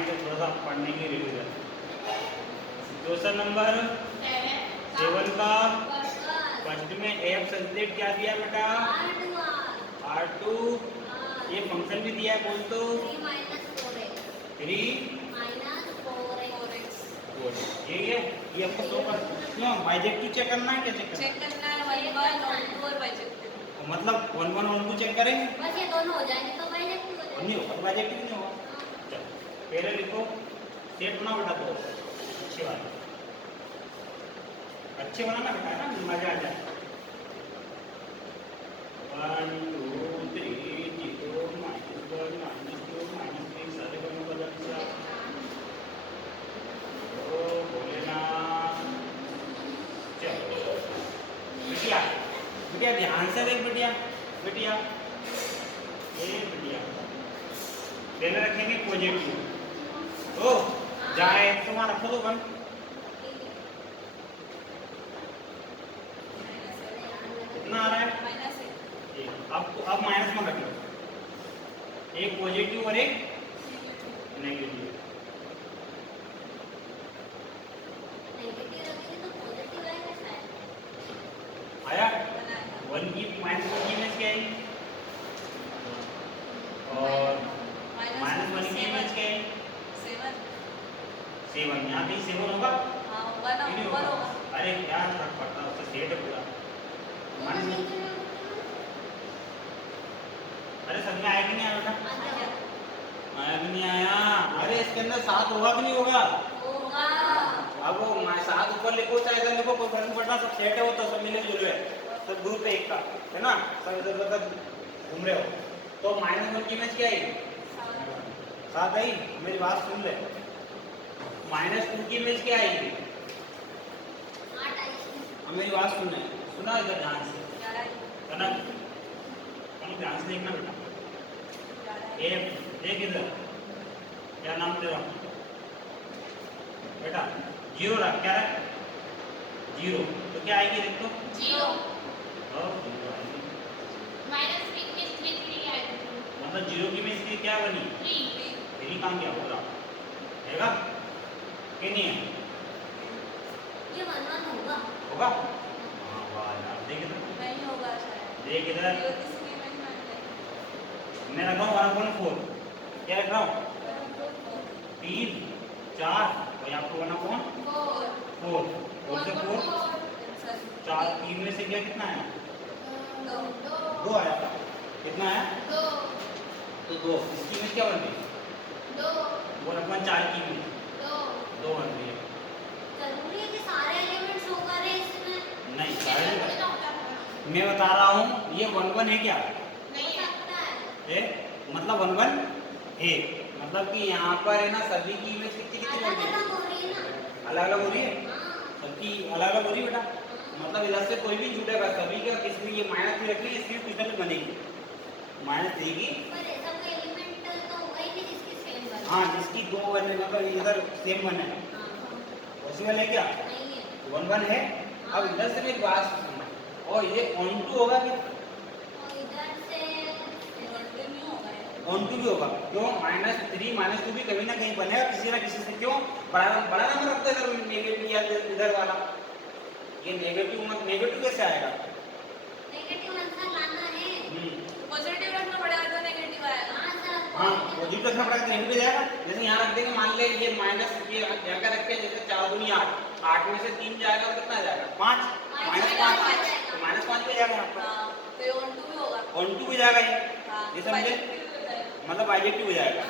आएंगे थोड़ा सा पढ़ने की रिवीजन। क्वेश्चन नंबर 7 का फर्स्ट में एफ सब्जेक्ट क्या दिया बेटा? R2। ये फंक्शन भी दिया है, बोल तो 3 4x। ये आपको शो कर क्यों बाइजेक्टिव चेक करना है? क्या चेक करना है? 1 1 और बाइजेक्टिव। मतलब 1 1 1 2 चेक करेंगे, बस ये दोनों हो जाएंगे तो बाइजेक्टिव हो जाएगा। नहीं होगा तो बाइजेक्टिव नहीं होगा। चलो पहले लिखो सेट बनाओ बेटा, तो अच्छी बात है, अच्छे बनाना बेटा, है ना, मजा आ जाए। 1 2 3 0 -1 -2 -3 सारे बनो बदल दिया। ओ भोलेनाथ। चलो बिटिया बिटिया ध्यान से देख बिटिया, बिटिया ये बिटिया पहले रखेंगे पॉजिटिव। ओ जाए तुम्हारा रखो तो बन। कितना आ रहा है? अब माइनस में रख लो, एक पॉजिटिव और एक नेगेटिव। आया 1 की -1 की इमेज क्या है? और -1 की इमेज क्या है? 7। यहाँ भी 7 होगा। अरे क्या फर्क पड़ता है, उससे सेट है पूरा। अरे समझ में आया कि नहीं आया बेटा? आया कि नहीं आया? अरे इसके अंदर 7 होगा कि नहीं होगा? अब वो 7 ऊपर लिखो चाहे इधर लिखो, कोई फर्क नहीं पड़ता, सब सेट है, वो तो सब मिले जुले है, सब ग्रुप है एक का, है ना, सब इधर उधर घूम रहे हो। तो -1 की इमेज क्या है? 7 आई। मेरी बात सुन ले, -2 की इमेज क्या आएगी? 8 आई। अब मेरी बात सुन ले, सुना इधर ध्यान से, कनक ध्यान से देखना बेटा। देख इधर, क्या नाम तेरा बेटा? 0 रख, क्या रख? 0, तो क्या आएगी देख तो? 0 और 0 आएगी। -3 में 3 आएगी। मतलब 0 की इमेज क्या बनी? 3 काम क्या हो रहा हैगा कि नहीं है? ये 1 1 होगा। होगा? हाँ वाह यार, देख इधर, नहीं होगा शायद। देख इधर, मैं रख रहा हूँ 1/4, क्या रख रहा हूँ? 3 4 और यहाँ पर 1/4 4 4 से 4 4 3 में से क्या कितना है? 2 आया। कितना है? 2 तो 2, इसकी इमेज क्या बन गई? 2 वो रकम 4 की इमेज 2 बन रही है। जरूरी है कि सारे एलिमेंट्स हो करे इसमें? नहीं सारे मैं बता रहा हूँ, ये 1 1 है क्या? नहीं सकता है। मतलब 1 1 है, मतलब कि यहाँ पर है ना, सभी की इमेज कितनी कितनी बन रही है? अलग-अलग हो रही है ना? अलग-अलग हो रही है, हाँ। सबकी अलग-अलग हो रही है बेटा। मतलब इधर से कोई भी जुड़ेगा, सभी का किसी ये -3 रख ली, इसकी कितनी बनेगी? -3 की। पर ऐसा कोई एलिमेंट तो होगा ही नहीं जिसकी सेम बने। हाँ, जिसकी 2 बने, मतलब इधर सेम बने, हाँ। पॉसिबल है क्या? नहीं है। 1 1 है। अब इधर से मेरी बात सुनना, और ये ऑन2 होगा कि और इधर से नहीं होगा ये। ऑन2 भी होगा। क्यों? -3 -2 भी कभी ना कहीं बनेगा किसी ना किसी से। क्यों? बड़ा नंबर रखते हैं इधर नेगेटिव या इधर वाला, ये नेगेटिव कैसे आएगा? नेगेटिव आंसर लाना है। तो पॉजिटिव रखना पड़ेगा तो नेगेटिव आएगा। हाँ सर। हाँ, पॉजिटिव रखना पड़ेगा तो नेगेटिव जाएगा। जैसे यहाँ रख देंगे, मान ले ये माइनस, ये यहाँ का रखे, जैसे 4 दूनी 8, 8 में से 3 जाएगा तो कितना जाएगा? 5 -5 तो -5 पे जाएगा आपका। तो ये ऑन 2 भी होगा। ऑन2 भी जाएगा ये समझे? बाइजेक्टिव मतलब बाइजेक्टिव हो जाएगा।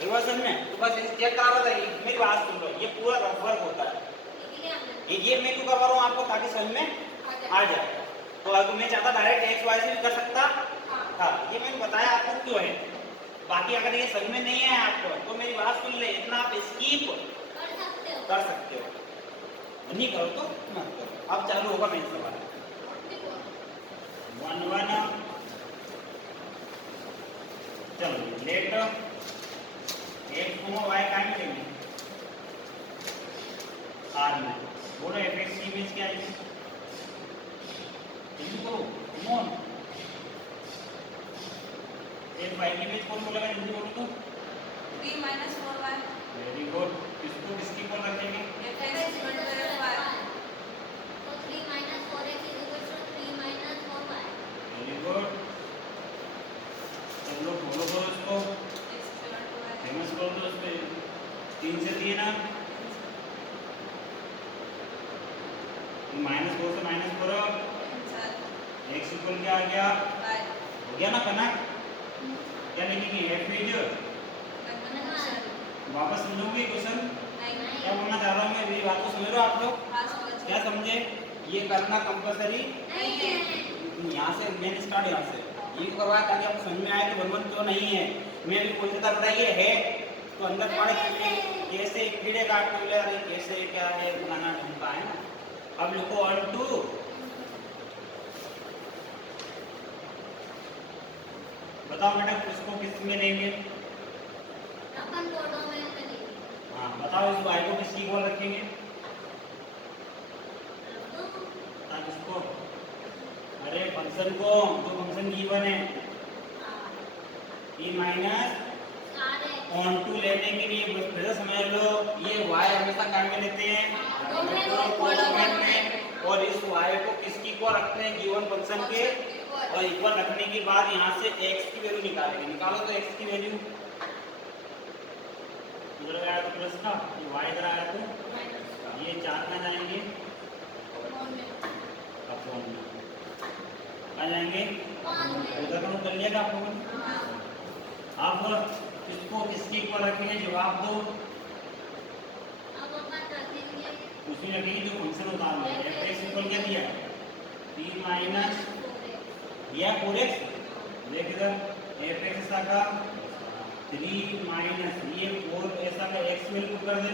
एक बार समझ में, तो बस चेक करा रहा था, मेरी बात सुन लो, ये पूरा रफवर्क होता है। ये मैं क्यों करवा रहा हूँ आपको, ताकि समझ में आ जाए। तो अगर मैं चाहता डायरेक्ट एक्स वाई से भी कर सकता था, ये मैंने बताया आपको क्यों है। बाकी अगर ये समझ में नहीं है आपको, तो मेरी बात सुन ले, इतना आप स्किप कर सकते हो, नहीं करो तो मत करो। अब चालू होगा मेन सवाल। 1 1 चलो लेट एक्स को वाई का मिलेंगे आर में, बोलो एफ एक्स की इमेज क्या है? इनको कौन एफ वाई की इमेज कौन बोलेगा? जल्दी बोलो तो। 3 - 4y वेरी गुड। किसको किसकी इक्वल रखेंगे? fx is equal to fy. So 3 minus 4x is equal to 3 minus 4y. Very good. सब लोग फॉलो करो इसको, फेमस कर दो इसको। 3 से 3 ना, माइनस 4 से माइनस करो, x इक्वल क्या आ गया? हो गया ना कनक? क्या लिखेंगे? एफ इज, वापस समझोगे क्वेश्चन? क्या बोलना चाह रहा हूँ मैं? मेरी बात को समझ रहे हो आप लोग? क्या समझे? ये करना कंपलसरी यहाँ से मेन स्टार्ट यहाँ से ये करवाया ताकि आपको समझ में आए कि वन क्यों नहीं है। मैं अभी बोलता था बेटा ये है तो अंदर पढ़े कैसे कीड़े काटने वाले, अरे कैसे क्या है बनाना ढूंढता है ना। अब लिखो 1 2, बताओ बेटा किसको किस में लेंगे? अपन कोडों में लेंगे। हाँ बताओ इस y को किसकी इक्वल रखेंगे? बता किसको? अरे फंक्शन को, जो फंक्शन गिवन है e माइनस ऑन टू लेने के लिए फिर समझ लो ये y हमेशा काम में लेते हैं कोडोमेन में, और इस y को किसकी इक्वल रखते हैं? गिवन फंक्शन के, और इक्वल रखने के बाद यहाँ से x की वैल्यू निकालेंगे। निकालो तो x की वैल्यू इधर आया तो प्लस का, ये y इधर आया तो ये 4 कहाँ जाएंगे? अपॉन में कहाँ जाएंगे? उधर का कर लिया आप लोगों ने? आप इसको किसकी इक्वल रखेंगे? जवाब दो। उसमें रखेंगे जो फंक्शन उतार लिया। f(x) इक्वल क्या दिया? 3 माइनस या 4x, देख इधर f(x) ऐसा का 3 माइनस ये 4 ऐसा का x वैल्यू कर दे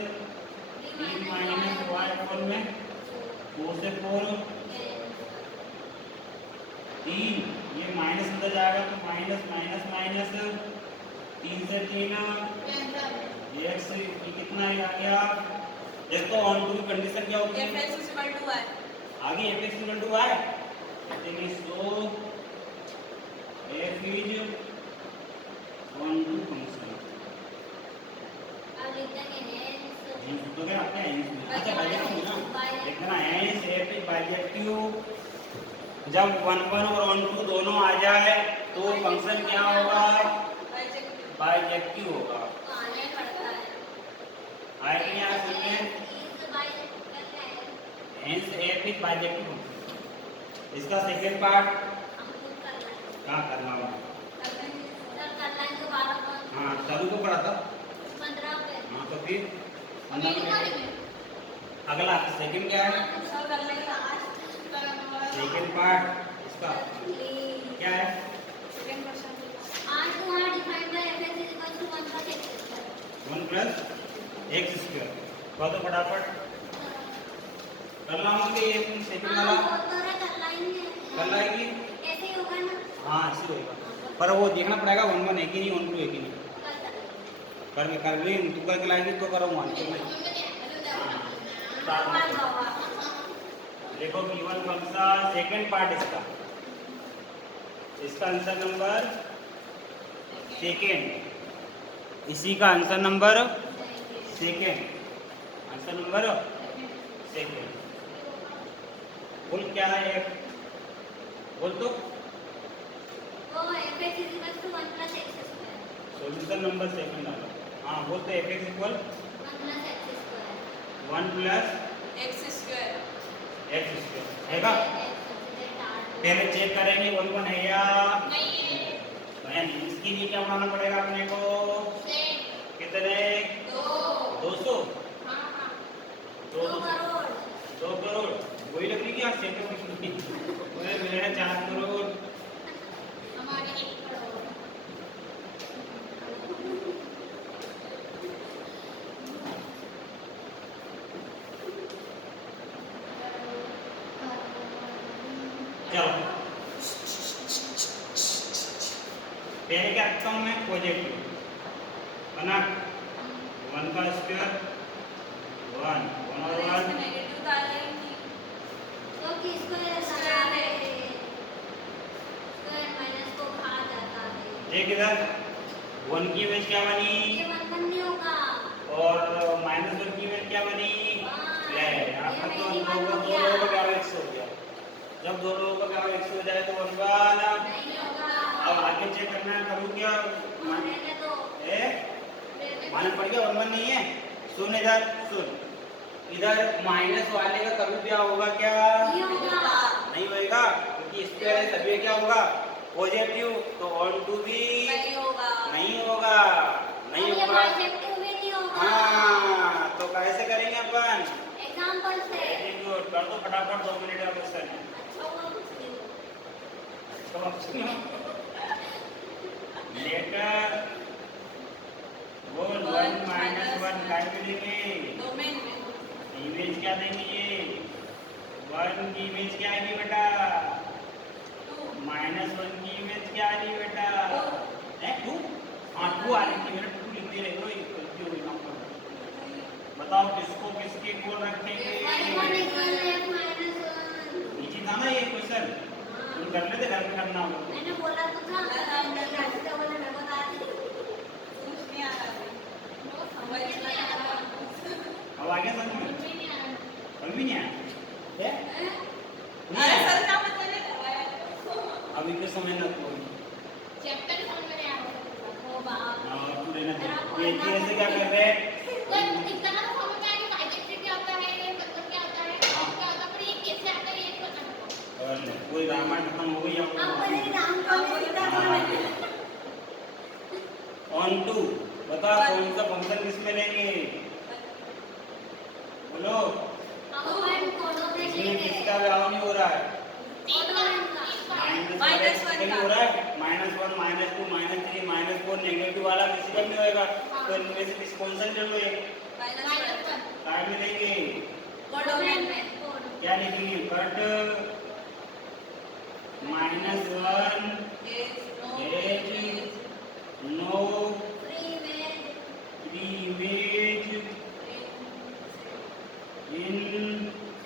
3 माइनस y इक्वल में 4 से 4 3, ये माइनस अंदर जाएगा तो माइनस माइनस माइनस 3 से 3 ये x ये कितना आ गया? देखो ऑन टू की कंडीशन क्या होगी? fx is equal to y. आगे fx इक्वल टू y कहते सो f is onto function. अब लिखते हैं हिंस तो क्या क्या हिंस? अच्छा बाइजेक्टिव ना, देखना है इस f इज बाइजेक्टिव। जब 1 1 और ऑन टू दोनों आ जाए तो फंक्शन क्या होगा? बाइजेक्टिव होगा। आने पड़ता है। आए कि नहीं आए सुनिए? Hence f is bijective function। इसका सेकंड पार्ट कहाँ करना होगा? हाँ चालू को पढ़ा था। हाँ तो फिर अगला सेकंड क्या है? सेकंड पार्ट इसका क्या है? 1 प्लस एक्स स्क्वायर। कह दो फटाफट कर लाऊंगी ये सेकंड वाला कर लाएगी। हाँ ऐसे होगा पर वो देखना पड़ेगा 1 1 है कि नहीं 1 2 है कि नहीं। करके कर ली तू करके लाएगी तो करूँगा देखो गिवन फंक्शन सेकंड पार्ट इसका आंसर नंबर सेकंड, इसी का answer number second, answer number second. बोल क्या है एक बोल तो सॉल्यूशन नंबर सेकंड डालो। हाँ बोलते f(x) equal 1 plus x square है का? पहले चेक करेंगे 1 1 है या नहीं। इसके लिए क्या बनाना पड़ेगा अपने को? कितने? 200 2 करोड़ वही लग रही क्या? मेरा 4 करोड़ चलो पहले क्या रखता हूँ मैं? पॉजिटिव बना 1 का स्क्वायर 1 1 और 1 नेगेटिव डालेंगे तो किसको माइनस को खा जाता है। देख इधर 1 की वजह क्या बनी? ये 1 1 नहीं होगा और मालूम पड़ गया 1 1 नहीं है सुन इधर सुन इधर माइनस वाले का कभी भी होगा क्या नहीं होगा नहीं होएगा क्योंकि स्क्वायर है तभी क्या होगा पॉजिटिव तो ऑन टू भी नहीं होगा नहीं होगा नहीं और ये होगा बाइसेक्टिव भी नहीं होगा हाँ तो कैसे करेंगे अपन एग्जांपल से वेरी गुड कर दो फटाफट 2 मिनट का क्वेश्चन है अच्छा हुआ कुछ नहीं तो अब सुनो लेटर बोल 1 माइनस 1 क्या मिलेंगे डोमेन में इमेज क्या देंगे ये 1 की इमेज क्या आएगी बेटा 2 माइनस 1 की इमेज क्या आ रही है बेटा है 2 हाँ 2 आ रही थी मैंने 2 लिख दे रहे हो गलती हो गई नंबर बताओ किसको किसके को रखेंगे 1 इक्वल f माइनस 1 नीचे था ना ये क्वेश्चन तुम कर लेते घर में करना होगा मैंने बोला तो था रास्ते वाले मैं बता दी कुछ नहीं आ रहा है समझ नहीं आ रहा अब आगे समझ में मुझे नहीं आ रहा समझ में नहीं आया है नहीं अरे आया? सर का मतलब है अभी तो समझना तो चैप्टर समझ में नहीं आ रहा ओ बाप हाँ तू रहना दे ये ऐसे क्या कर रहे हैं तो इतना तो समझ में आ गया बाइसेक्टिव क्या होता है ये मतलब क्या होता है क्या होता है पर ये कैसे आता है ये नहीं पता हमको और पूरी रामायण खत्म हो गई अब हम पहले नाम का ऑन टू बता कौन सा फंक्शन किसमें लेंगे बोलो हम वन कोडों में इसमें लेंगे किसका व्यवहार नहीं हो रहा है कोडों का माइनस वन नहीं हो रहा है -1 -2 -3 -4 नेगेटिव वाला किसी का भी होएगा तो इनमें से किस कौन सा ले लो एक माइनस 1 कार्ड में लेंगे डोमेन में क्या लिखेंगे बट -1 is नो फ्री में free image in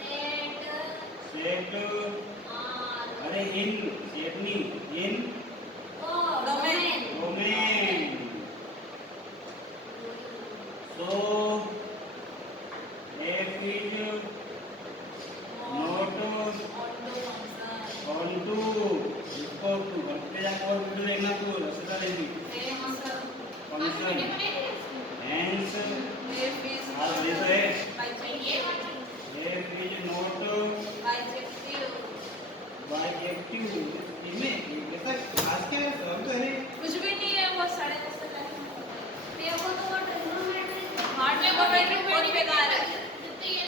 set set are अरे इन सेट नहीं in domain domain so f is not onto इसको तू घर पे जाकर और वीडियो देखना तू रसदा लेगी फंक्शन hence और ये तो है f is not bijective इसमें कैसा आज क्या है सब तो है कुछ भी नहीं है वो 10:30 देखो तो वो ट्रिग्नोमेट्री हार्ड में कोई बेकार